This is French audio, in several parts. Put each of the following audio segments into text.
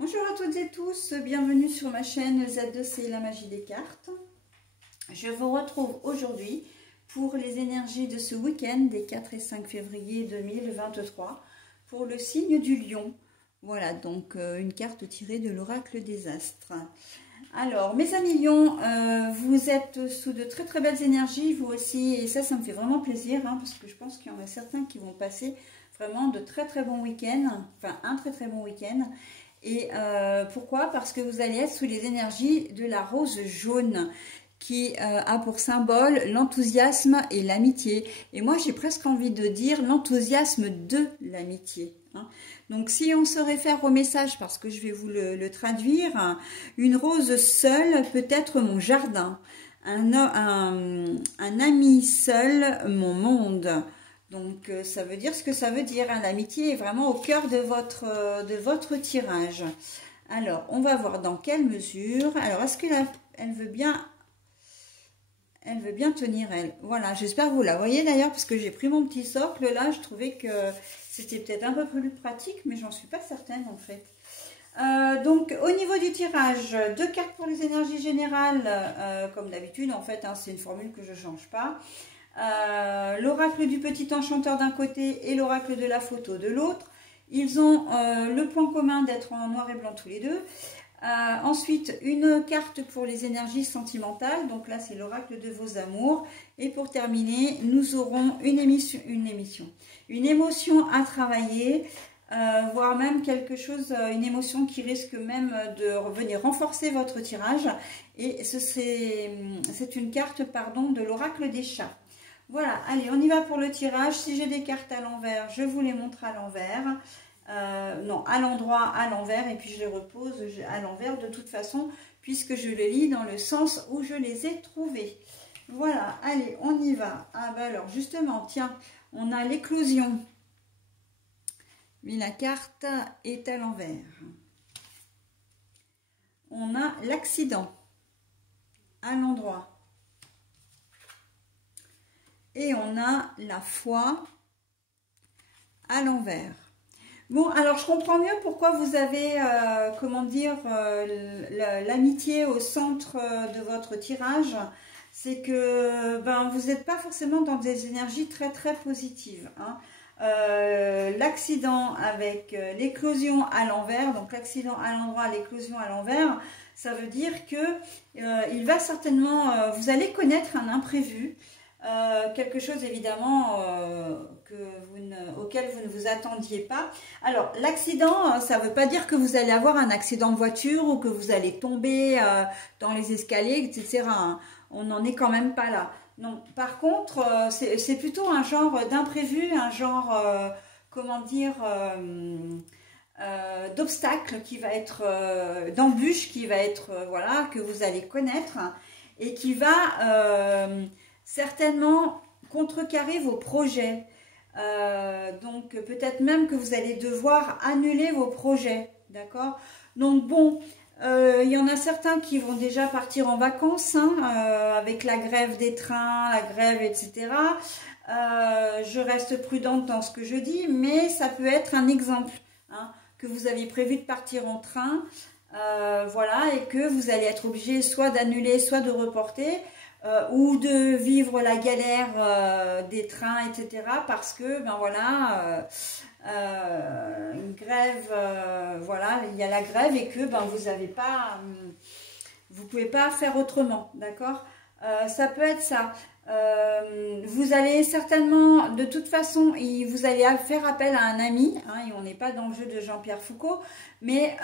Bonjour à toutes et tous, bienvenue sur ma chaîne Z2C la magie des cartes. Je vous retrouve aujourd'hui pour les énergies de ce week-end des 4 et 5 février 2023 pour le signe du lion. Voilà donc une carte tirée de l'oracle des astres. Alors mes amis lions, vous êtes sous de très très belles énergies, vous aussi, et ça me fait vraiment plaisir parce que je pense qu'il y en a certains qui vont passer vraiment de très très bons week-ends, enfin un très très bon week-end. Et pourquoi? Parce que vous allez être sous les énergies de la rose jaune qui a pour symbole l'enthousiasme et l'amitié. Et moi, j'ai presque envie de dire l'enthousiasme de l'amitié. Donc, si on se réfère au message, parce que je vais vous le traduire, une rose seule peut être mon jardin, un ami seul mon monde. Donc, ça veut dire ce que ça veut dire. L'amitié est vraiment au cœur de votre tirage. Alors, on va voir dans quelle mesure. Alors, est-ce qu'elle veut bien... Elle veut bien tenir, elle. Voilà, j'espère que vous la voyez d'ailleurs, parce que j'ai pris mon petit socle là. Je trouvais que c'était peut-être un peu plus pratique, mais j'en suis pas certaine en fait. Donc, au niveau du tirage, 2 cartes pour les énergies générales, comme d'habitude en fait. C'est une formule que je ne change pas. L'oracle du petit enchanteur d'un côté et l'oracle de la photo de l'autre. Ils ont le point commun d'être en noir et blanc tous les deux. Ensuite, une carte pour les énergies sentimentales. Donc là, c'est l'oracle de vos amours. Et pour terminer, nous aurons une émotion à travailler, voire même quelque chose, une émotion qui risque même de venir renforcer votre tirage. Et c'est une carte, pardon, de l'oracle des chats. Voilà, allez, on y va pour le tirage. Si j'ai des cartes à l'envers, je vous les montre à l'envers. Non, à l'endroit, à l'envers, et puis je les repose à l'envers de toute façon, puisque je les lis dans le sens où je les ai trouvées. Voilà, allez, on y va. Ah bah alors, justement, tiens, on a l'éclosion. Mais la carte est à l'envers. On a l'accident à l'endroit. Et on a la foi à l'envers. Bon, alors je comprends mieux pourquoi vous avez, comment dire, l'amitié au centre de votre tirage. C'est que vous n'êtes pas forcément dans des énergies très très positives. L'accident avec l'éclosion à l'envers, donc l'accident à l'endroit, l'éclosion à l'envers, ça veut dire que il va certainement, vous allez connaître un imprévu. Quelque chose évidemment auquel vous ne vous attendiez pas. Alors l'accident, ça ne veut pas dire que vous allez avoir un accident de voiture ou que vous allez tomber dans les escaliers, etc. On n'en est quand même pas là. Non. Par contre, c'est plutôt un genre d'imprévu, un genre, comment dire, d'obstacle qui va être, d'embûche qui va être, voilà, que vous allez connaître et qui va... certainement contrecarrer vos projets. Donc peut-être même que vous allez devoir annuler vos projets. D'accord? Donc bon, il y en a certains qui vont déjà partir en vacances avec la grève des trains, la grève, etc. Je reste prudente dans ce que je dis, mais ça peut être un exemple que vous aviez prévu de partir en train. Voilà, et que vous allez être obligé soit d'annuler, soit de reporter. Ou de vivre la galère des trains, etc. Parce que, voilà, une grève, voilà, il y a la grève et que vous avez pas, vous pouvez pas faire autrement, d'accord? Ça peut être ça. Vous allez certainement, de toute façon, vous allez faire appel à un ami, et on n'est pas dans le jeu de Jean-Pierre Foucault, mais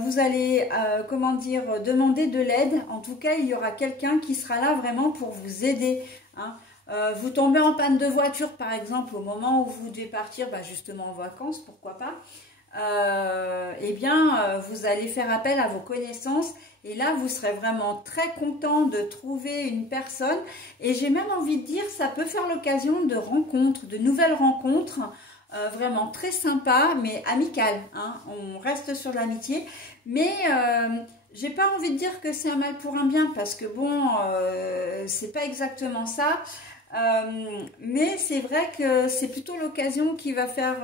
vous allez, comment dire, demander de l'aide. En tout cas, il y aura quelqu'un qui sera là vraiment pour vous aider. Vous tombez en panne de voiture, par exemple, au moment où vous devez partir, justement en vacances, pourquoi pas. Eh bien, vous allez faire appel à vos connaissances et là, vous serez vraiment très content de trouver une personne. Et j'ai même envie de dire, ça peut faire l'occasion de rencontres, de nouvelles rencontres, vraiment très sympas, mais amicales. On reste sur l'amitié, mais j'ai pas envie de dire que c'est un mal pour un bien, parce que bon, c'est pas exactement ça. Mais c'est vrai que c'est plutôt l'occasion qui va faire,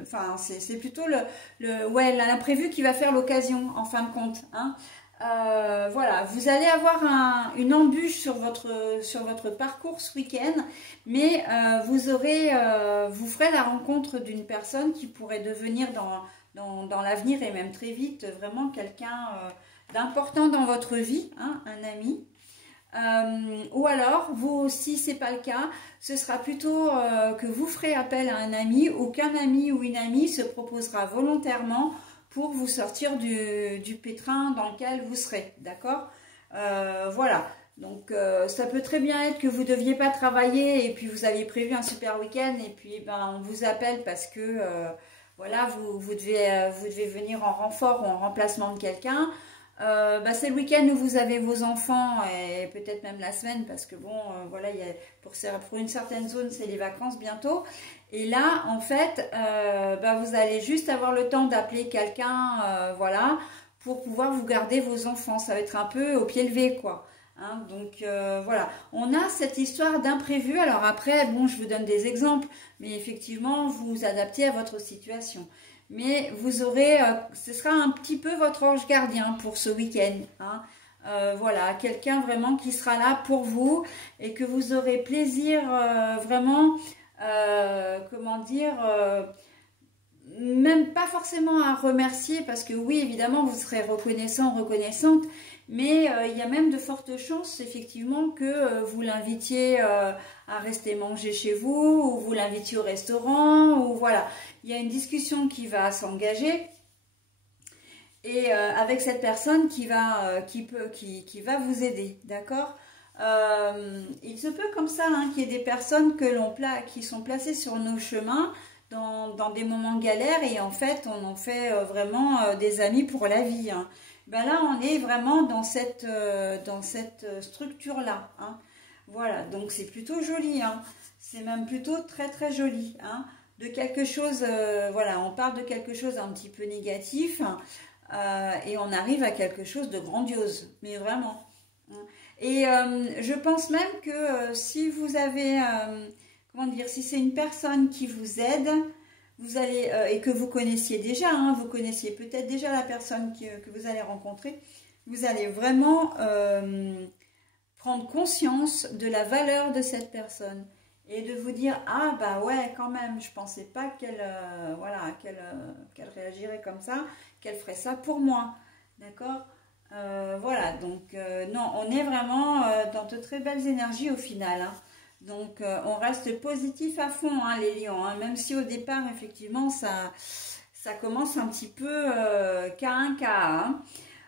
enfin c'est plutôt ouais, l'imprévu qui va faire l'occasion en fin de compte, hein. Voilà, vous allez avoir une embûche sur votre parcours ce week-end, mais vous ferez la rencontre d'une personne qui pourrait devenir dans l'avenir et même très vite vraiment quelqu'un d'important dans votre vie, hein, un ami. Ou alors, vous, si c'est pas le cas, ce sera plutôt que vous ferez appel à un ami ou qu'un ami ou une amie se proposera volontairement pour vous sortir du pétrin dans lequel vous serez, d'accord? Voilà, donc ça peut très bien être que vous ne deviez pas travailler et puis vous aviez prévu un super week-end et puis ben, on vous appelle parce que voilà, vous devez venir en renfort ou en remplacement de quelqu'un. Bah, c'est le week-end où vous avez vos enfants et peut-être même la semaine parce que bon, voilà, pour une certaine zone, c'est les vacances bientôt. Et là, en fait, bah, vous allez juste avoir le temps d'appeler quelqu'un, voilà, pour pouvoir vous garder vos enfants. Ça va être un peu au pied levé, quoi. Hein, donc voilà, on a cette histoire d'imprévu. Alors après, bon, je vous donne des exemples, mais effectivement, vous vous adaptez à votre situation. Mais vous aurez, ce sera un petit peu votre ange gardien pour ce week-end, hein. Voilà, quelqu'un vraiment qui sera là pour vous et que vous aurez plaisir vraiment, comment dire, même pas forcément à remercier parce que oui, évidemment, vous serez reconnaissant, reconnaissante, mais il y a même de fortes chances effectivement que vous l'invitiez à rester manger chez vous ou vous l'invitiez au restaurant ou voilà. Il y a une discussion qui va s'engager et avec cette personne qui va vous aider, d'accord? Il se peut comme ça hein, qu'il y ait des personnes qui sont placées sur nos chemins dans des moments galères et en fait on en fait vraiment des amis pour la vie, hein. Ben là on est vraiment dans cette structure-là, hein. Voilà, donc c'est plutôt joli, hein. C'est même plutôt très très joli, hein. De quelque chose, voilà, on part de quelque chose un petit peu négatif et on arrive à quelque chose de grandiose, mais vraiment. Et je pense même que si vous avez, comment dire, si c'est une personne qui vous aide, vous allez, et que vous connaissiez déjà, hein, vous connaissiez peut-être déjà la personne que vous allez rencontrer, vous allez vraiment prendre conscience de la valeur de cette personne. Et de vous dire, ah bah ouais, quand même, je pensais pas qu'elle voilà, qu'elle réagirait comme ça, qu'elle ferait ça pour moi. D'accord? Voilà, donc non, on est vraiment dans de très belles énergies au final, hein. Donc on reste positif à fond, hein, les lions, hein, même si au départ, effectivement, ça commence un petit peu cas un cas, hein.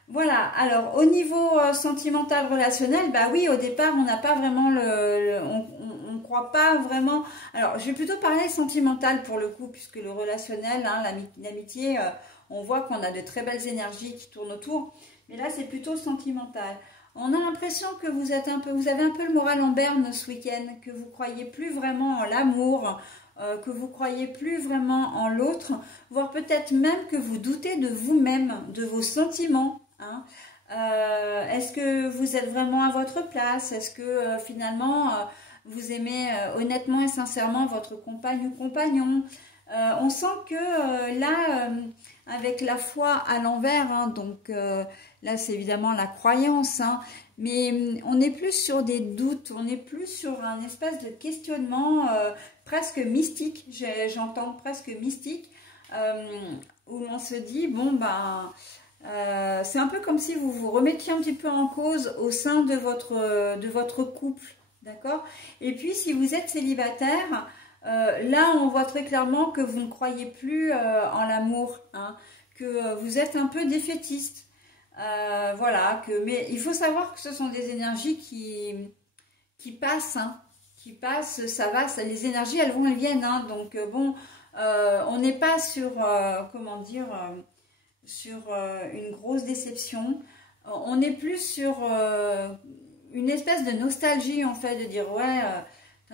Voilà, alors au niveau sentimental relationnel, bah oui, au départ, on n'a pas vraiment on ne croit pas vraiment. Alors, je vais plutôt parler sentimental pour le coup, puisque le relationnel, hein, l'amitié, on voit qu'on a de très belles énergies qui tournent autour. Mais là, c'est plutôt sentimental. On a l'impression que vous avez un peu le moral en berne ce week-end, que vous croyez plus vraiment en l'amour, que vous croyez plus vraiment en l'autre, voire peut-être même que vous doutez de vous-même, de vos sentiments, hein. Est-ce que vous êtes vraiment à votre place? Est-ce que finalement vous aimez honnêtement et sincèrement votre compagne ou compagnon? On sent que là, avec la foi à l'envers, hein, donc là c'est évidemment la croyance, hein, mais on est plus sur des doutes, on est plus sur un espèce de questionnement presque mystique, j'entends presque mystique, où on se dit, bon ben... c'est un peu comme si vous vous remettiez un petit peu en cause au sein de votre couple, d'accord? Et puis, si vous êtes célibataire, là, on voit très clairement que vous ne croyez plus en l'amour, hein, que vous êtes un peu défaitiste. Voilà, mais il faut savoir que ce sont des énergies qui passent, hein, qui passent, ça va, les énergies, elles vont, elles viennent, hein, donc bon, on n'est pas sur, comment dire... sur une grosse déception, on est plus sur une espèce de nostalgie en fait, de dire ouais,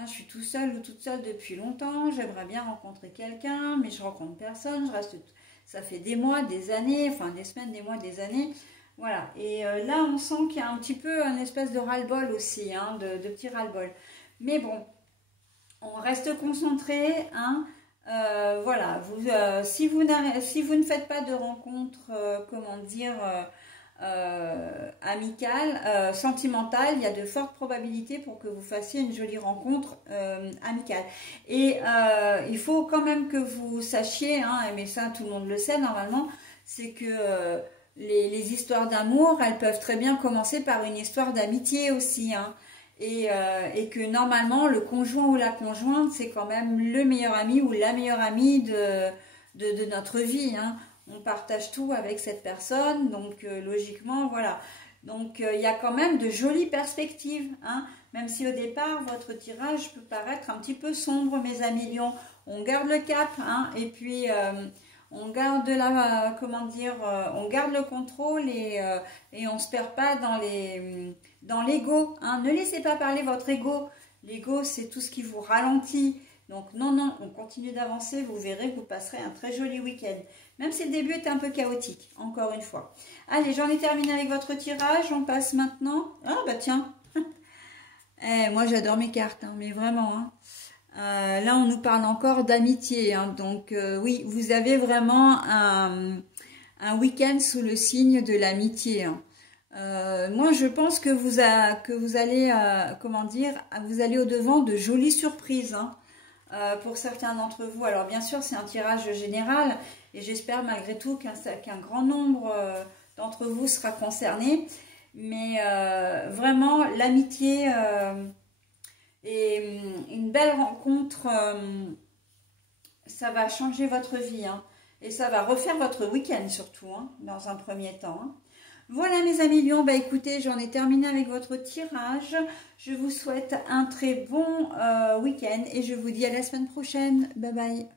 je suis tout seul ou toute seule depuis longtemps, j'aimerais bien rencontrer quelqu'un, mais je rencontre personne, ça fait des mois, des années, enfin des semaines, des mois, des années, voilà. Et là on sent qu'il y a un petit peu une espèce de ras-le-bol aussi, hein, de petit ras-le-bol. Mais bon, on reste concentré, hein. Voilà, si vous ne faites pas de rencontre, comment dire, amicale, sentimentale, il y a de fortes probabilités pour que vous fassiez une jolie rencontre amicale. Et il faut quand même que vous sachiez, hein, mais ça tout le monde le sait normalement, c'est que les histoires d'amour, elles peuvent très bien commencer par une histoire d'amitié aussi, hein. Et que normalement, le conjoint ou la conjointe, c'est quand même le meilleur ami ou la meilleure amie de notre vie, hein. On partage tout avec cette personne, donc logiquement, voilà. Donc, il y a quand même de jolies perspectives, hein. Même si au départ, votre tirage peut paraître un petit peu sombre, mes amis lions. On garde le cap, hein, et puis on garde comment dire, on garde le contrôle et on ne se perd pas dans l'ego, hein. Ne laissez pas parler votre ego. L'ego, c'est tout ce qui vous ralentit. Donc non, non, on continue d'avancer, vous verrez que vous passerez un très joli week-end. Même si le début était un peu chaotique, encore une fois. Allez, j'en ai terminé avec votre tirage, on passe maintenant. Ah bah tiens, moi j'adore mes cartes, hein, mais vraiment, hein. Là, on nous parle encore d'amitié, hein, donc oui, vous avez vraiment un week-end sous le signe de l'amitié, hein. Moi, je pense que vous allez, comment dire, vous allez au-devant de jolies surprises, hein, pour certains d'entre vous. Alors, bien sûr, c'est un tirage général et j'espère malgré tout qu'un grand nombre d'entre vous sera concerné. Mais vraiment, l'amitié et une belle rencontre, ça va changer votre vie, hein, et ça va refaire votre week-end surtout, hein, dans un premier temps, hein. Voilà mes amis lions, bah écoutez, j'en ai terminé avec votre tirage. Je vous souhaite un très bon week-end et je vous dis à la semaine prochaine. Bye bye.